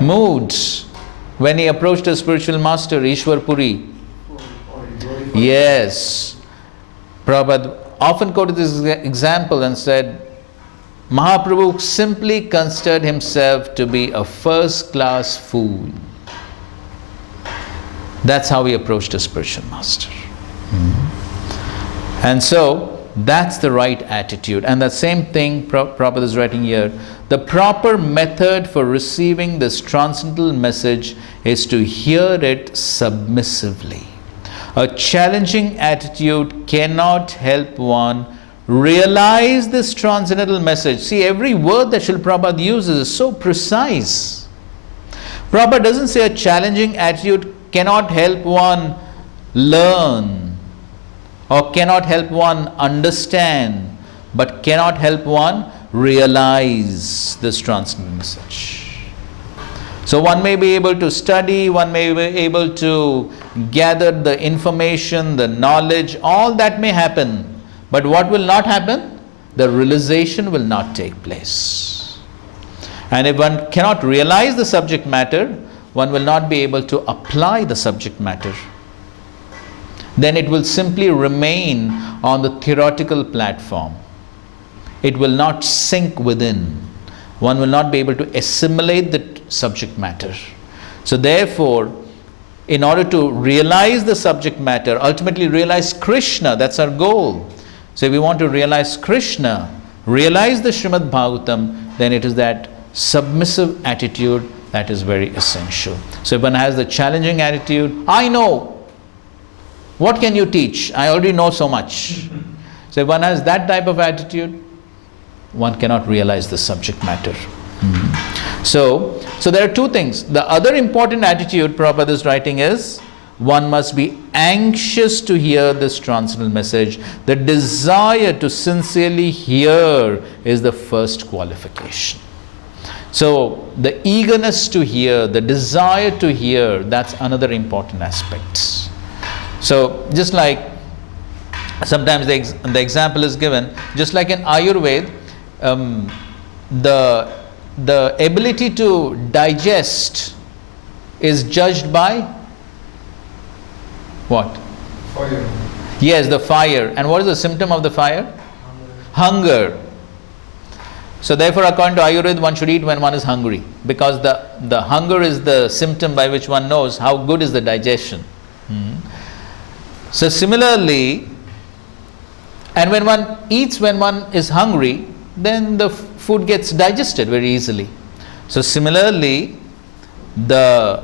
mood when he approached his spiritual master, Ishwar Puri. Yes. Prabhupada often quoted this example and said, Mahaprabhu simply considered himself to be a first-class fool. That's how he approached his spiritual master. And so, that's the right attitude. And the same thing Prabhupada is writing here. The proper method for receiving this transcendental message is to hear it submissively. A challenging attitude cannot help one realize this transcendental message. See, every word that Srila Prabhupada uses is so precise. Prabhupada doesn't say a challenging attitude cannot help one learn or cannot help one understand, but cannot help one realize this transcendental message. So one may be able to study, one may be able to gather the information, the knowledge, all that may happen. But what will not happen? The realization will not take place. And if one cannot realize the subject matter, one will not be able to apply the subject matter. Then it will simply remain on the theoretical platform. It will not sink within. One will not be able to assimilate the subject matter. So therefore, in order to realize the subject matter, ultimately realize Krishna, that's our goal. So if we want to realize Krishna, realize the Srimad Bhagavatam, then it is that submissive attitude that is very essential. So if one has the challenging attitude, I know. What can you teach? I already know so much. So if one has that type of attitude, one cannot realize the subject matter. So there are two things. The other important attitude Prabhupada is writing is, one must be anxious to hear this transcendental message. The desire to sincerely hear is the first qualification. So the eagerness to hear, the desire to hear, that's another important aspect. So just like sometimes the example is given, just like in Ayurveda, the ability to digest is judged by what? Fire. Yes, the fire. And what is the symptom of the fire? Hunger. So therefore, according to Ayurveda, one should eat when one is hungry, because the hunger is the symptom by which one knows how good is the digestion. So similarly, and when one eats when one is hungry, then the food gets digested very easily. So similarly, the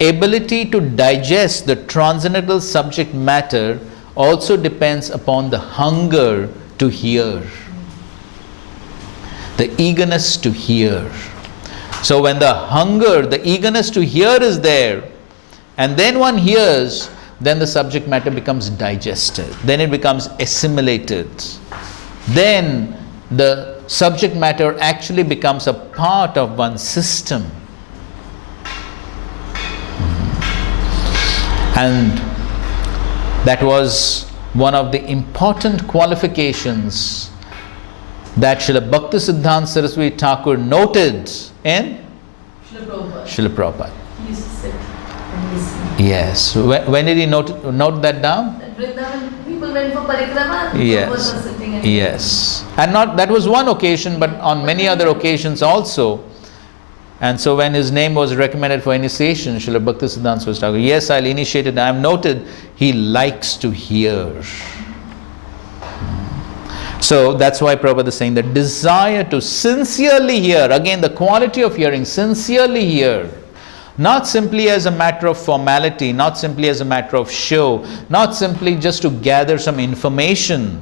ability to digest the transcendental subject matter also depends upon the hunger to hear, the eagerness to hear. So when the hunger, the eagerness to hear is there, and then one hears, then the subject matter becomes digested, then it becomes assimilated. Then the subject matter actually becomes a part of one's system. And that was one of the important qualifications that Srila Bhaktisiddhanta Saraswati Thakur noted in Srila Prabhupada. He used to sit and listen. Yes. When did he note that down? At Vrindavan, people went for parikrama, Yes. was sitting and Yes. And not that was one occasion, but on many other occasions also. And so when his name was recommended for initiation, Srila Bhaktisiddhanta Saraswati Thakur, yes, I'll initiate it. I have noted he likes to hear. So that's why Prabhupada is saying the desire to sincerely hear, again the quality of hearing, sincerely hear, not simply as a matter of formality, not simply as a matter of show, not simply just to gather some information,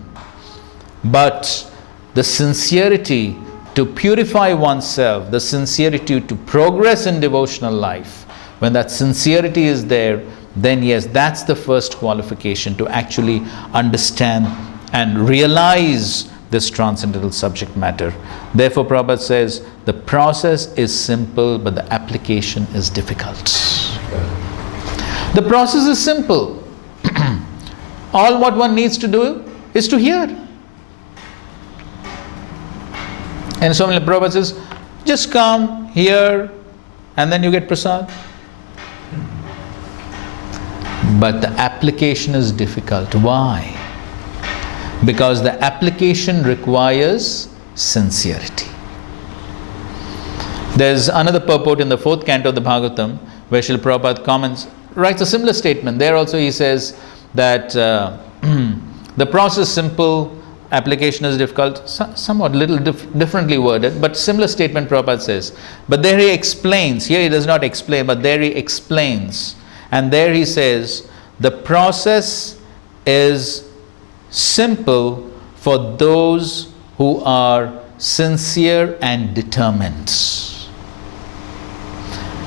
but the sincerity to purify oneself, the sincerity to progress in devotional life. When that sincerity is there, then yes, that's the first qualification to actually understand and realize this transcendental subject matter. Therefore, Prabhupada says, the process is simple, but the application is difficult. The process is simple. All what one needs to do is to hear. And so Prabhupada says, just come, hear, and then you get prasad. But the application is difficult. Why? Because the application requires sincerity. There's another purport in the 4th canto of the Bhagavatam where Srila Prabhupada writes a similar statement. There also he says that the process is simple, application is difficult, somewhat little differently worded, but similar statement Prabhupada says. But there he explains, here he does not explain, but there he explains. And there he says, the process is simple for those who are sincere and determined.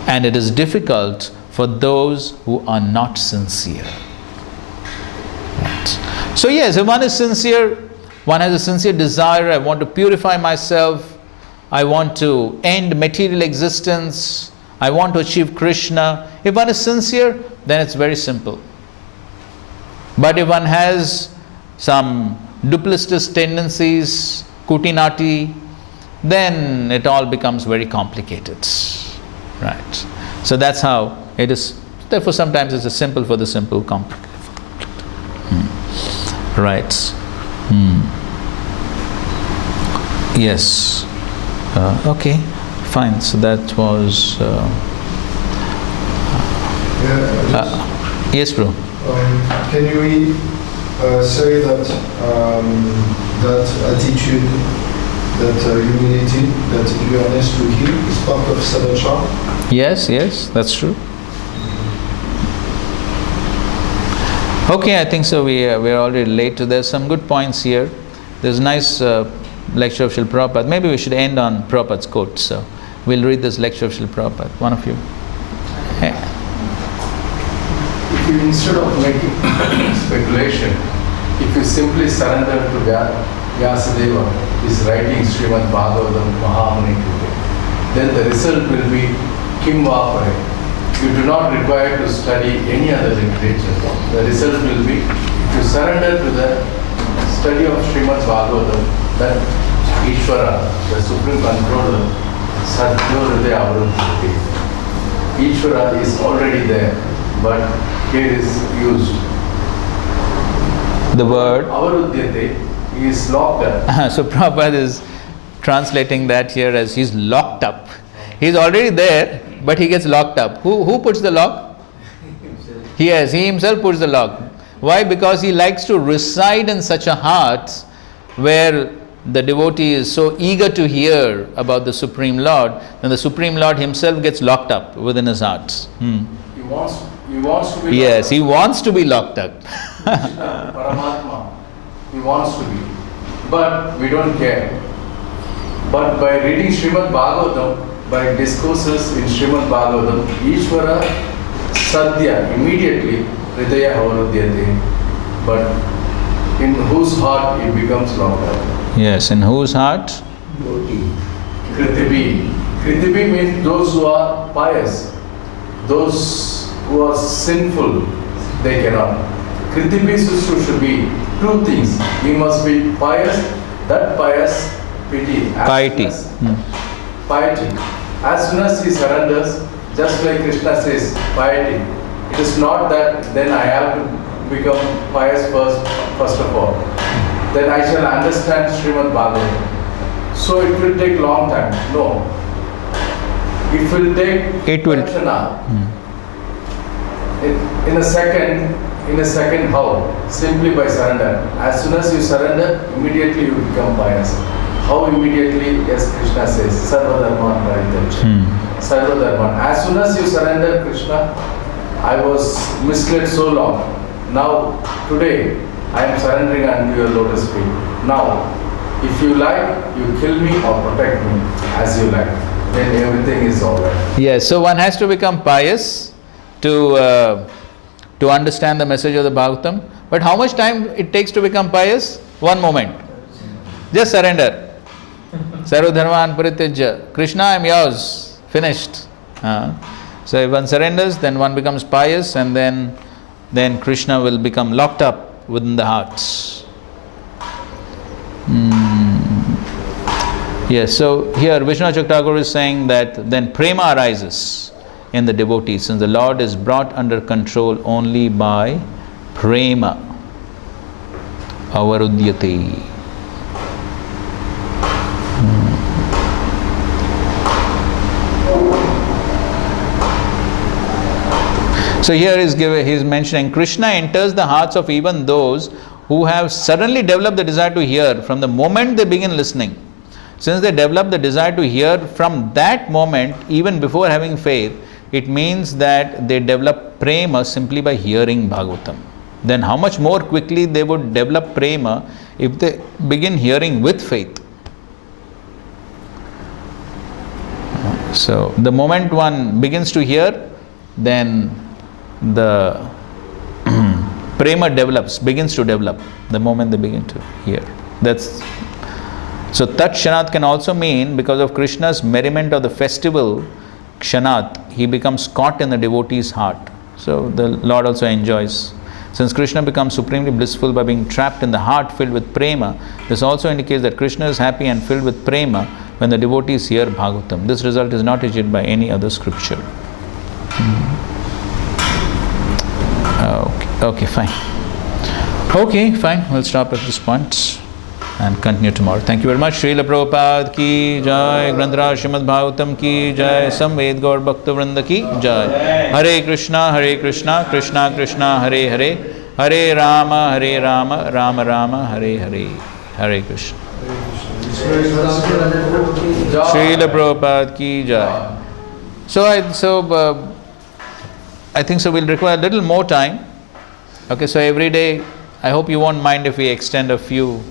And it is difficult for those who are not sincere. Right. So yes, if one is sincere, one has a sincere desire, I want to purify myself, I want to end material existence, I want to achieve Krishna. If one is sincere, then it's very simple. But if one has some duplicitous tendencies, kutinati, then it all becomes very complicated. Right. So that's how it is. Therefore, sometimes it's a simple for the simple, complicated. Right. Yes. Okay. Fine. So that was. Yes, bro. Can you say that that attitude, that humility, that eagerness to heal is part of sadhana? Yes, that's true. Okay, I think so. We're already late. There's some good points here. There's a nice lecture of Srila Prabhupada. Maybe we should end on Prabhupada's quote. So we'll read this lecture of Srila Prabhupada. One of you. Hey. If you, instead of making speculation, if you simply surrender to Vyasadeva, is writing Srimad Bhagavatam Mahamuni today, then the result will be Kim Vapare. You do not require to study any other literature. The result will be, if you surrender to the study of Srimad Bhagavatam, that Ishvara, the Supreme Controller, Sadhyo Hridaya Avaruddhati. Ishvara is already there, but here is used. The word Avaruddhati is locked up. So Prabhupada is translating that here as he's locked up. He's already there, but he gets locked up. Who puts the lock? He himself puts the lock. Why? Because he likes to reside in such a heart where the devotee is so eager to hear about the Supreme Lord, and the Supreme Lord himself gets locked up within his heart. He wants to be Yes, he wants to be locked up. Krishna, Paramatma, he wants to be. But we don't care. But by reading Srimad Bhagavatam, by discourses in Srimad Bhagavatam, Ishvara Sadhya, immediately Hridaya Avaruddhyate, but in whose heart it becomes locked up. Yes, in whose heart? Kritibi. Kritibi means those who are pious. Those who are sinful, they cannot. Kritibi should be two things. He must be pious, that pious, pity. Piety. Piety. As soon as he surrenders, just like Krishna says, piety. It is not that then I have to become pious first of all. Then I shall understand Srimad Bhagavatam. So it will take long time. No. It will take in a second how? Simply by surrender. As soon as you surrender, immediately you become pious. How immediately? Yes, Krishna says, Sarva Dharman Parityaj. Sarva Dharman. As soon as you surrender, Krishna, I was misled so long. Now, today, I am surrendering unto your lotus feet. Now, if you like, you kill me or protect me as you like. Then everything is alright. Yes, so one has to become pious to understand the message of the Bhagavatam. But how much time it takes to become pious? One moment. Just surrender. Sarva Dharman Parityajya. Krishna, I am yours. Finished. So if one surrenders, then one becomes pious, and then Krishna will become locked up within the hearts. Yes, so here Vishnu Thakur is saying that then prema arises in the devotees, since the Lord is brought under control only by prema. Avarudyate. So here he's mentioning Krishna enters the hearts of even those who have suddenly developed the desire to hear from the moment they begin listening. Since they develop the desire to hear from that moment, even before having faith, it means that they develop prema simply by hearing Bhagavatam. Then how much more quickly they would develop prema if they begin hearing with faith. So the moment one begins to hear, then the prema begins to develop the moment they begin to hear. So Tat Kshanat can also mean because of Krishna's merriment of the festival, Kshanat, he becomes caught in the devotee's heart. So the Lord also enjoys. Since Krishna becomes supremely blissful by being trapped in the heart filled with prema, this also indicates that Krishna is happy and filled with prema when the devotees hear Bhagavatam. This result is not achieved by any other scripture. Okay, fine. Okay, fine. We'll stop at this point and continue tomorrow. Thank you very much. Srila Prabhupada ki jai, Granthara Srimad Bhagavatam ki jai, Samved Gaur Bhakta Vrinda ki jai. Hare Krishna, Krishna Krishna, Hare Hare, Hare Rama, Rama Rama, Hare Hare. Hare Krishna. Srila Prabhupada ki jai. So I think so we'll require a little more time. Okay, so every day, I hope you won't mind if we extend a few